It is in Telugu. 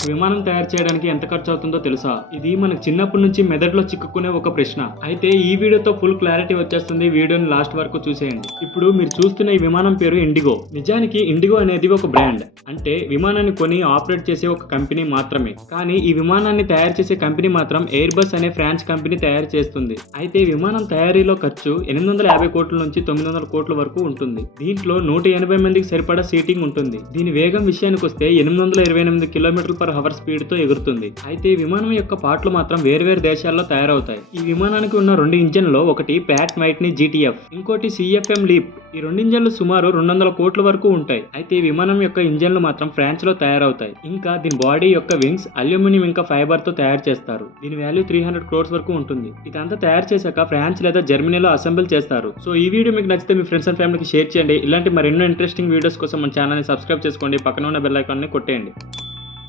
ఒక విమానం తయారు చేయడానికి ఎంత ఖర్చు అవుతుందో తెలుసా? ఇది మనకు చిన్నప్పటి నుంచి మెదడులో చిక్కుకునే ఒక ప్రశ్న. అయితే ఈ వీడియోతో ఫుల్ క్లారిటీ వచ్చేస్తుంది. వీడియోని లాస్ట్ వరకు చూసేయండి. ఇప్పుడు మీరు చూస్తున్న ఈ విమానం పేరు ఇండిగో. నిజానికి ఇండిగో అనేది ఒక బ్రాండ్. అంటే విమానాన్ని కొని ఆపరేట్ చేసే ఒక కంపెనీ మాత్రమే. కానీ ఈ విమానాన్ని తయారు చేసే కంపెనీ మాత్రం ఎయిర్ బస్ అనే ఫ్రాన్స్ కంపెనీ తయారు చేస్తుంది. అయితే విమానం తయారీలో ఖర్చు ఎనిమిది వందల యాభై కోట్ల నుంచి తొమ్మిది వందల కోట్ల వరకు ఉంటుంది. దీంట్లో నూట ఎనభై మందికి సరిపడా సీటింగ్ ఉంటుంది. దీని వేగం విషయానికి వస్తే ఎనిమిది వందల ఇరవై ఎనిమిది కిలోమీటర్ల పర్ హవర్ స్పీడ్తో ఎగురుతుంది. అయితే ఈ విమానం యొక్క పార్ట్లు మాత్రం వేర్వేరు దేశాల్లో తయారవుతాయి. ఈ విమానానికి ఉన్న రెండు ఇంజన్లో ఒకటి ప్యాట్ మైట్ని జీటీఎఫ్ ఇంకోటి సిఎఫ్ఎం లీప్. ఈ రెండు ఇంజన్లు సుమారు రెండు వందల కోట్ల వరకు ఉంటాయి. అయితే ఈ విమానం యొక్క ఇంజన్లు మాత్రం ఫ్రాన్స్లో తయారవుతాయి. ఇంకా దీని బాడీ యొక్క వింగ్స్ అల్యూమినియం ఇంకా ఫైబర్తో తయారు చేస్తారు. దీని వాల్యూ త్రీ హండ్రెడ్ క్రోర్స్ వరకు ఉంటుంది. ఇదంతా తయారు చేశాక ఫ్రాన్స్ లేదా జర్మనీలో అసెంబుల్ చేస్తారు. సో ఈ వీడియో మీకు నచ్చితే మీ ఫ్రెండ్స్ అండ్ ఫ్యామిలీకి షేర్ చేయండి. ఇలాంటి మరెన్నో ఇంట్రెస్టింగ్ వీడియోస్ కోసం మన ఛానల్ని సబ్స్క్రైబ్ చేసుకోండి. పక్కన ఉన్న బెల్ ఐకాన్ని కొట్టేయండి.